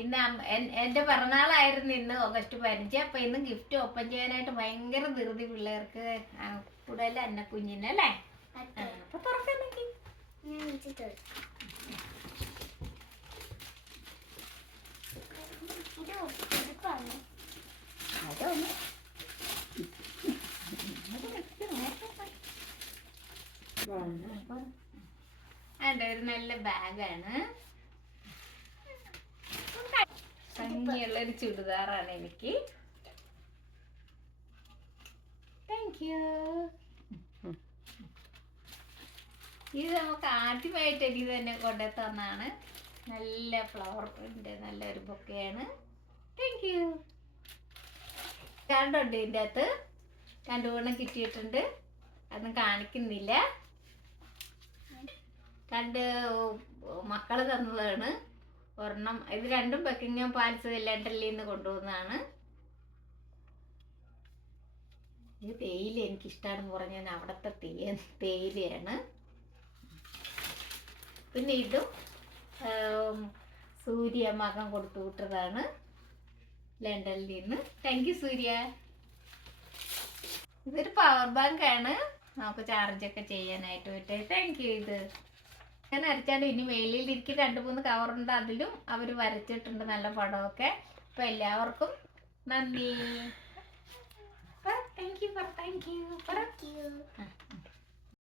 ഇന്ന് എന്റെ പിറന്നാളായിരുന്നു ഇന്ന് ഓഗസ്റ്റ് 15. അപ്പൊ ഇന്ന് ഗിഫ്റ്റ് ഓപ്പൺ ചെയ്യാനായിട്ട് ഭയങ്കര ധൃതി പിള്ളേർക്ക്, കൂടുതൽ എന്നെ കുഞ്ഞിനല്ലേ. അപ്പൊ തുറക്കാന്നെങ്കിൽ അതെ, ഒരു നല്ല ബാഗാണ്. ഭംഗിയുള്ളൊരു ചുരിദാറാണ് എനിക്ക്. Thank you. ഇത് നമുക്ക് ആദ്യമായിട്ട് എനിക്ക് തന്നെ കൊണ്ടു തന്നാണ്. നല്ല ഫ്ലവറിൻ്റെ നല്ലൊരു ബൊക്കെയാണ്. Thank you. കണ്ടുണ്ട് ഇതിൻ്റെ അകത്ത് 2 ഗുണം കിട്ടിയിട്ടുണ്ട്. അതൊന്നും കാണിക്കുന്നില്ല. 2 മക്കള് തന്നതാണ്. ഒരെണ്ണം ഇത് 2ഉം ബക്കിംഗ്ഹാം പാലസ് ലണ്ടനിൽ നിന്ന് കൊണ്ടുപോകുന്നതാണ്. ഈ തേയില എനിക്കിഷ്ടമാണെന്ന് പറഞ്ഞാൽ അവിടുത്തെ തേയിലയാണ്. പിന്നെ ഇതും സൂര്യ മകൻ കൊടുത്തു വിട്ടതാണ് ലണ്ടനിൽ നിന്ന്. താങ്ക് യു സൂര്യ. ഇതൊരു പവർ ബാങ്ക് ആണ്, നമുക്ക് ചാർജൊക്കെ ചെയ്യാനായിട്ട് പറ്റും. Thank you. ഇത് ഞാൻ അരച്ചാലും ഇനി മേലിലിരിക്കും 2-3 കവറുണ്ട്, അതിലും അവർ വരച്ചിട്ടുണ്ട് നല്ല പടമൊക്കെ. അപ്പം എല്ലാവർക്കും നന്ദി. Thank you.